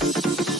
우와.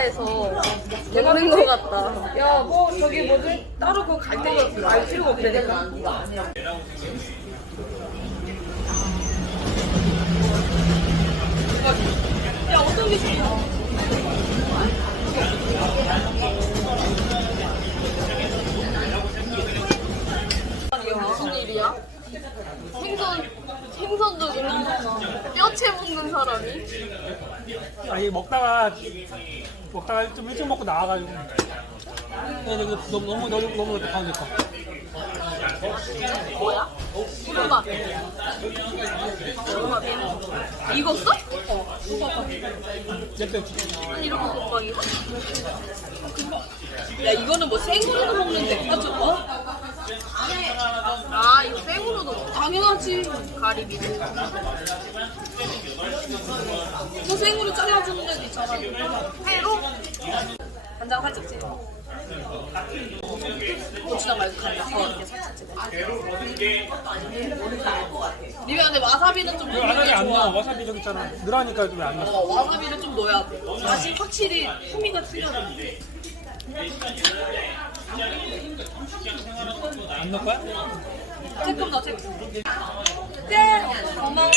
바닷가에서 먹는 것 같다. 야, 뭐 저기 뭐지? 따로 그거 갈 데가 알 필요가 없다니까. 야, 어떤 게? 이게 무슨 일이야? 생선 생선도 먹는 뼈채 먹는 사람이? 아니 먹다가 먹다가 좀 일찍 먹고 나와가지고 근데 이거 너무 너무 너무 너무 이렇게 가운데 거 뭐야? 수박. 수박. 익었어? 내뼈 아니 이렇게 먹방 이거? 야, 이거는 뭐 생으로도 먹는데, 맞죠? 어? 아 이거 생으로도 먹어. 당연하지. 가리비도. 뭐 생으로 잘라주는 데도 있잖아. 회로? 간장 살짝 찍어. 고추장 말고 간장. 어, 이렇게 살짝 찍어. 리베 근데 와사비는 좀 이거 넣는 게안 좋아. 넣어 와사비 저기 있잖아 늘어니까 좀 안 넣어 어, 와사비를 좀 넣어야 돼. 맛이 확실히 풍미가 틀려져. 안 넣을 거야? 조금 더, 조금. 네, 고마워.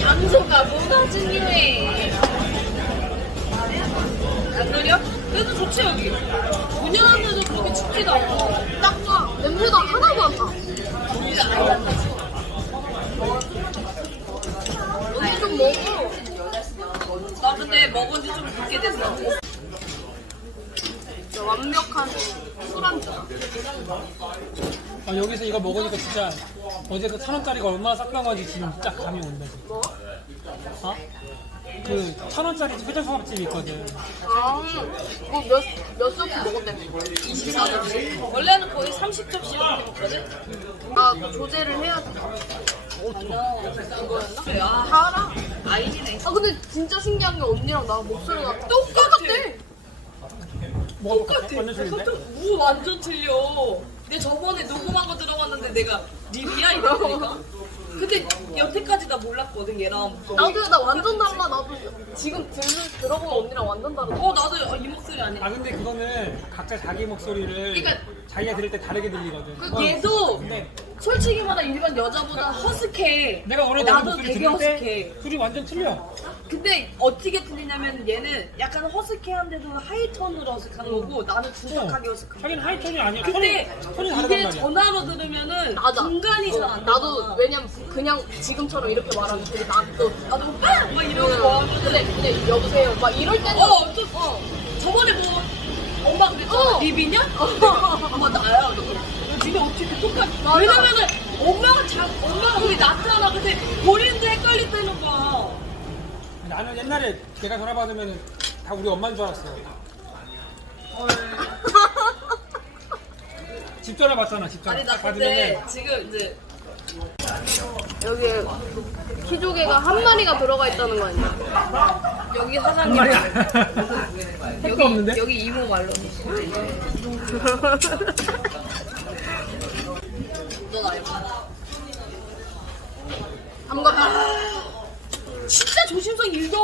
장소가 뭐가 중요해. 안 느려? 그래도 좋지, 여기. 운영하면서 그렇게 춥지도 않고. 딱 좋아. 냄새가 하나도 안 나. 언니 좀 먹어. 나 근데 먹은 지 좀 늦게 됐어. 진짜 완벽한 술안주다. 아, 여기서 이거 먹으니까 진짜 어제 그 천 원짜리가 얼마나 싹난 건지 지금 딱 감이 온다 지금. 뭐? 어? 그 천 원짜리 회전 초밥집이 있거든 아, 이거 몇, 몇 접시 먹었대? 24접시? 원래는 거의 30접시 이렇게 먹거든? 아, 조제를 해야지. 그래, 아, 다 알아. 아이디네. 아, 근데 진짜 신기한 게 언니랑 나랑 목소리가. 먹어볼까? 똑같아. 완전? 뭐 완전 틀려. 근데 저번에 녹음한 거 들어봤는데 내가 립이야 이러니까. 몰랐거든 얘랑. 나도 나 완전 달라. 나도 지금 들, 들어보면 언니랑 완전 다르다. 어 나도 어, 이 목소리 아니야. 아 근데 그거는 각자 자기 목소리를 그러니까- 자기가 들을 때 다르게 들리거든 그 얘도 근데 솔직히 말해 일반 여자보다 허스케. 내가 원래 내 나도 목소리 되게 들을 때 허스케. 둘이 완전 틀려 근데 어떻게 들리냐면 얘는 약간 허스케한데도 하이톤으로 어색하는 거고 나는 중박하게 어색한 거. 하긴 하이톤이 아니야 근데 톤이, 톤이 다르단 이게 말이야 전화로 들으면은 맞아. 중간이 잘 어, 안 나도 왜냐면 그냥 지금처럼 이렇게 말하면 되게 나도 나도 오빠 막 이러고 좋아하면 근데 근데 여보세요 막 이럴 때는 어, 또, 어. 저번에 뭐, 엄마 그랬잖아. 어. 리비냐? 엄마 나야. 니네 어떻게 똑같이. 맞아. 왜냐면은, 엄마가 자, 엄마가 우리 낳잖아. 근데 본인도 헷갈릴 때는 봐. 나는 옛날에 걔가 전화 받으면 다 우리 엄마인 줄 알았어. 집 전화 받잖아, 집 전화. 아니 나 받으면은 그때 지금 이제 여기에 키조개가 한 마리가 들어가 있다는 거 아니야? 여기 한 사장님 마리 택도 없는데? 여기 이모 말로 넌 알고 삼각당.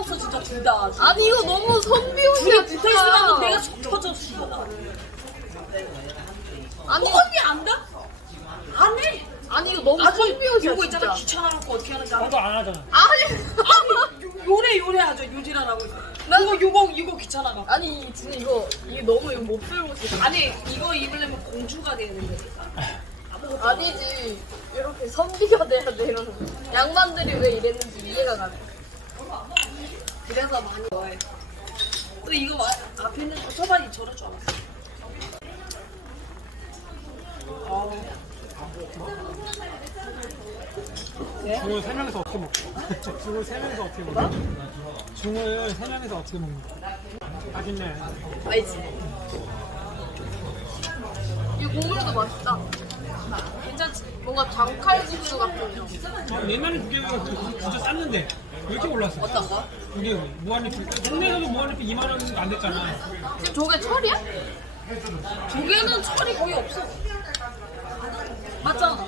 진짜 조심성 1도 없어 진짜 둘 다 아니 이거 너무 선비용이야 둘이 붙어 있으면 내가 속 터져 죽어 아니 언니 안다? 안 해! 아니 이거 너무 선비용이야 이거 있잖아 진짜. 귀찮아갖고 어떻게 하는지 알아? 나도 안 하잖아. 아니 아니 요래 요래 하죠 요지라라고 이거 요거 이거 귀찮아가 아니 진짜 이거 이게 너무 이거 못 들고 있어. 아니 이거 입으려면 공주가 돼야 되는데 아니지 이렇게 선비가 돼야 돼 거. 양반들이 왜 이랬는지 이해가 가네. 그래서 많이 좋아해 또 이거 와- 앞에 있는 거 서반이 저럴 줄 알았어 아, 중을 세 명이서 어떻게 먹고? 중을 세 명이서 어떻게 먹어? 중을 세 명이서 어떻게 먹는 거야? 맛있네. 알지? 이 국물도 맛있다. 괜찮지? 뭔가 장칼국수 같은 이런. 어, 옛날에 두개가 진짜 쌌는데 왜 이렇게 올랐어? 어떤 거? 두개 무한리필. 동네에서도 무한리필 2만 원 안 됐잖아. 지금 저게 철이야? 조개는 철이 거의 없어 맞잖아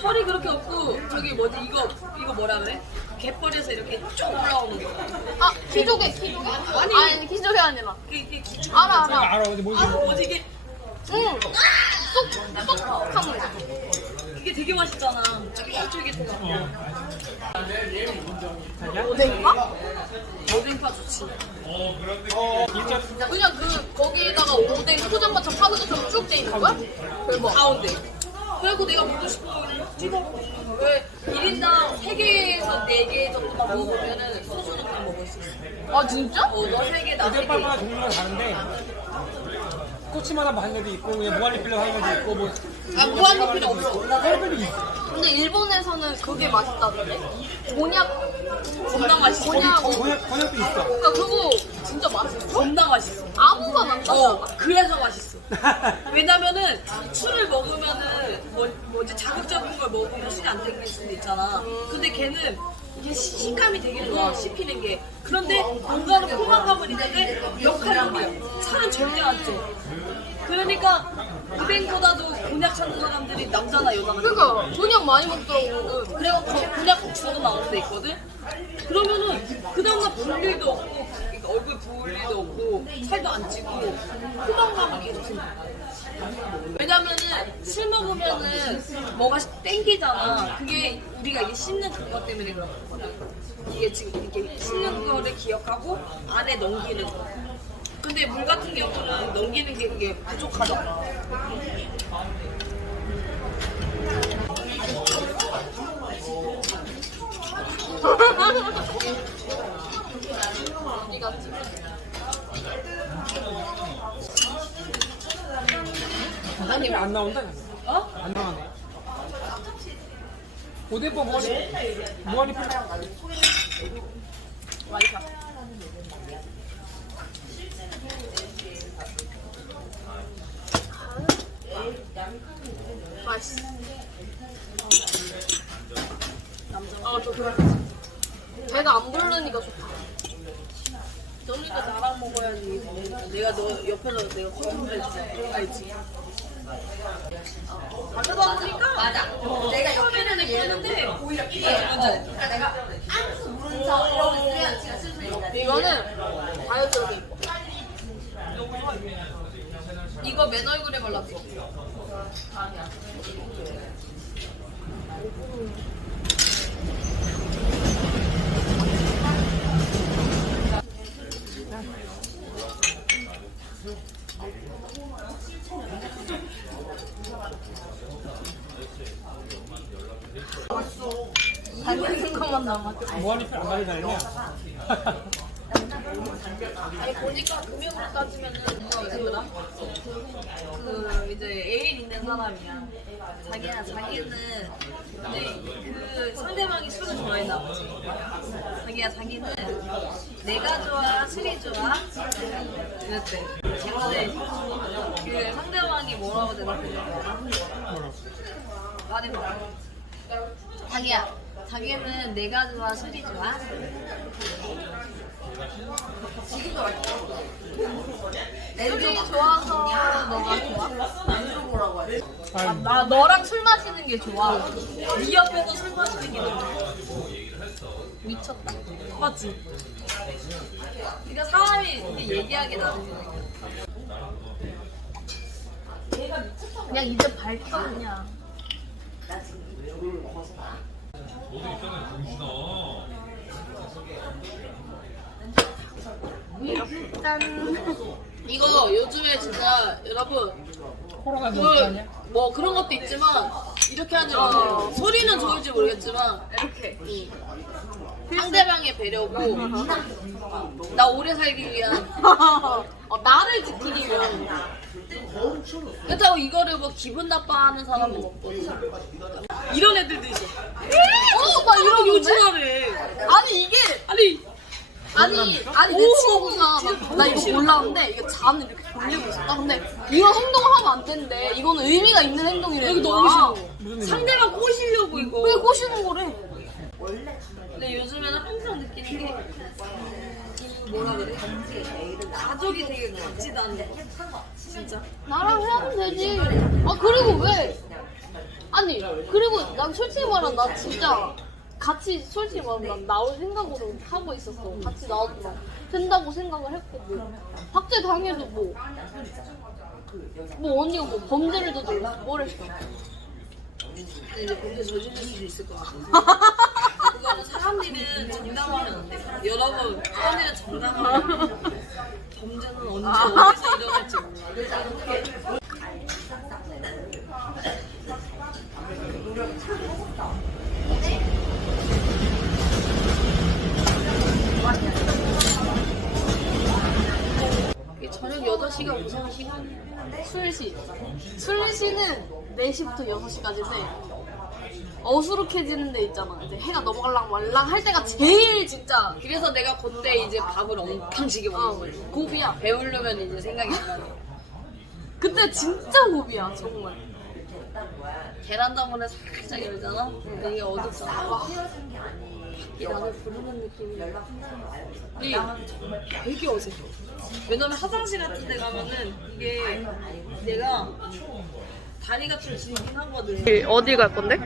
철이 그렇게 없고 저기 뭐지 이거 이거 뭐라 그래? 갯벌에서 이렇게 쭉 올라오는 거 아 키조개 키조개? 아니 아니 키조개 아니라. 이게 이게 기초 알아 알아. 알아. 어디 뭐지? 아 뭐지 이게 응. 쏙 쏙 한 거. 이게 되게 맛있잖아 쫄깃쫄깃한 거 어. 오뎅가? 오뎅파 좋지 그냥 그 거기에다가 오뎅 포장마차 파는 것처럼 쭉 돼 있는 거야? 대박. 가운데 그리고 내가 먹고 싶은 거를 찍어 왜 1인당 3개에서 4개 정도만 먹으면은 소주는 그냥 먹을 수 있어 아 진짜? 어, 너 3개, 나 3개 오뎅밥마다 종류가 다른데 꼬치마다 하는 것도 있고 그냥 무한리필로 하는 것도 있고 뭐 아 무한리필 없어. 혈들이 있어. 근데 일본에서는 그게 맛있다던데? 곤약 겁나 맛있어 곤약 번역 번역도 있어. 그러니까 그거 진짜 맛있어? 겁나 맛있어 아무가 난다. 어 그래서 맛있어 왜냐면은 술을 먹으면은 뭐, 뭐지 자극적인 걸 먹으면 술이 안 땡길 수도 있잖아 근데 걔는 이게 시- 식감이 되게 좋아 씹히는 게 그런데 뭔가는 포만감은 있는데 역할력이야 살은 절대 안 쪄 그러니까 오뎅보다도 곤약 찾는 사람들이 남자나 여자나 그러니까 곤약 많이 먹더라고. 그래갖고 곤약 국수도 나오는 데 있거든? 그러면은 그볼 일도 없고 그러니까 얼굴 부을 일도 없고 살도 안 찌고 포만감은 계속 왜냐면은 술 먹으면은 뭐가 땡기잖아 그게 우리가 이게 씹는 그것 때문에 그런 거거든 이게 지금 이렇게 씹는 거를 기억하고 안에 넘기는 거 근데 물 같은 경우는 넘기는 게 그게 부족하잖아? 아니 안 나온다. 어? 안 나오네. 오뎅밥 무한리 무한리필 와이파 맛있어. 아, 저 그래. 배가 안 부르니까 좋다. 너니까 나랑 먹어야지. 내가 너 옆에서 내가 컨트롤해주지. 알지? 가져다 보니까 맞아. 내가 처음에는 얘는데 오히려 피해. 맞아. 이거는 다이어트로. 이거 맨 얼굴에 발랐어. 안 되는 것만 남았어. 무한리필 안 가져다니냐? 아니 보니까 금융으로 따지면은 누가 그랬더라? 그 이제 애인 있는 사람이야. 자기야 자기는 네, 그 상대방이 술을 좋아했나 보지. 자기야 자기는 내가 좋아 술이 좋아 그랬대. 근데 그 상대방이 뭐라고 대답했는지? 말해봐. 자기야 자기는 내가 좋아 술이 좋아? 지금도 말해. 술이 좋아서 너가 좋아? 아니, 나 너랑 술 마시는 게 좋아. 네 옆에서 술 마시는 게 너무 미쳤다. 맞지? 그러니까 사람이 이렇게 얘기하게 나누니까. 그냥 이제 밝혀 그냥. 짠. 이거 요즘에 진짜 여러분 코로나 그, 뭐 아니야? 뭐 그런 것도 있지만 이렇게 어. 마세요. 소리는 좋을지 모르겠지만 이렇게. 상대방의 배려고 나 오래 살기 위한 어, 나를 지키기 위한. 그렇다고 이거를 뭐 기분 나빠하는 사람은 없거든. 이런 애들도 있어. 어, 나 이런 거 요즘하네. 아니 이게 아니 아니 아니 내 오, 친구가 막, 나 이거 몰랐는데 이게 잔을 이렇게 돌리고 있었다. 근데 이런 행동을 하면 안 되는데 이거는 의미가 있는 행동이래. 여기 너무 싫어. 상대방 꼬시려고 이거. 왜 꼬시는 거래? 근데 요즘에는 항상 느끼는 게그 뭐라 그래? 가족이 되게 같지도 않네. 진짜. 나랑 해야면 되지. 아 그리고 왜? 아니 그리고 난 솔직히 말하면 나 진짜 같이 솔직히 말하면 난 나올 생각으로 하고 있었어. 같이 막 된다고 생각을 했거든. 박제 당해도 뭐. 뭐 언니가 뭐 범죄를 저질러 뭐랬어? 근데 이제 범죄 저지를 수도 있을 것 같아. 그거는 사람들은 장담하면 안 돼. 여러분, 사람들은 장담하면 범죄는 언제 어디서 일어날지 몰라. 이게 저녁 8시가 무슨 시간이야? 술시. 술시는 4시부터 6시까지인데 어수룩해지는 데 있잖아. 이제 해가 넘어갈랑 말랑 할 때가 제일 진짜 그래서 내가 그때 이제 밥을 엉팡지게 먹는 어, 거지. 고비야. 배우려면 이제 생각이 안 나네. 그때 진짜 고비야, 정말. 계란다문에 살짝 열잖아? 근데 이게 어둡잖아. 와, 밖이 나를 부르는 느낌이. 이 되게 어색해. 왜냐면 화장실 같은 데 가면은 이게 내가 다리가 좀 길긴 하거든. 어디 갈 건데?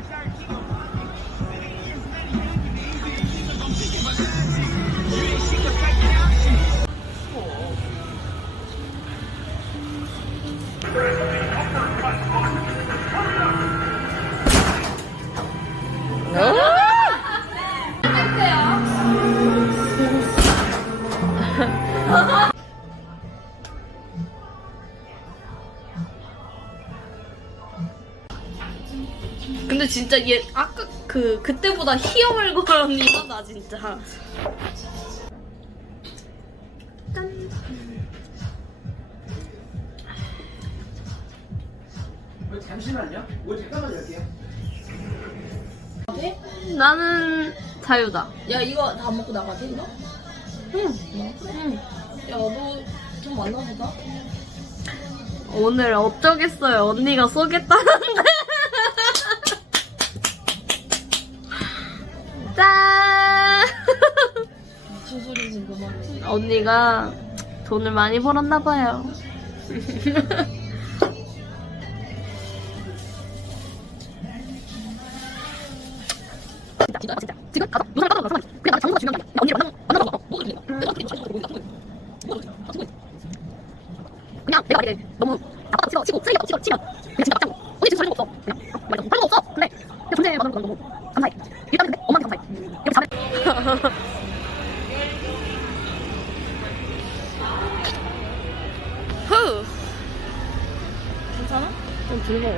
진짜 얘 아까 그 그때보다 희어물고 언니가 나 진짜. 잠시만요. 뭐 잠깐만 열게요. 나는 자유다. 야, 이거 다 먹고 나가지, 너? 응. 응. 야, 너좀 만나보자. 오늘 어쩌겠어요. 언니가 쏘겠다는 언니가 돈을 많이 벌었나 봐요. 진짜 진짜 지금 가서 누가 따로 가서 그냥 나는 장소가 중요한 게 아니야. 언니를 만나 만나고 뭐 이렇게 그냥 내가 만약에 너무 아빠 치고 치고 쓰레기 치고 치면 그냥 진짜 납작고 언니 진짜 잘못 없어 그냥 말도 다른 거 없어 근데 그냥 존재만으로 난 너무 감사해 일단 근데 엄마한테 감사해 이렇게 잘해 Okay.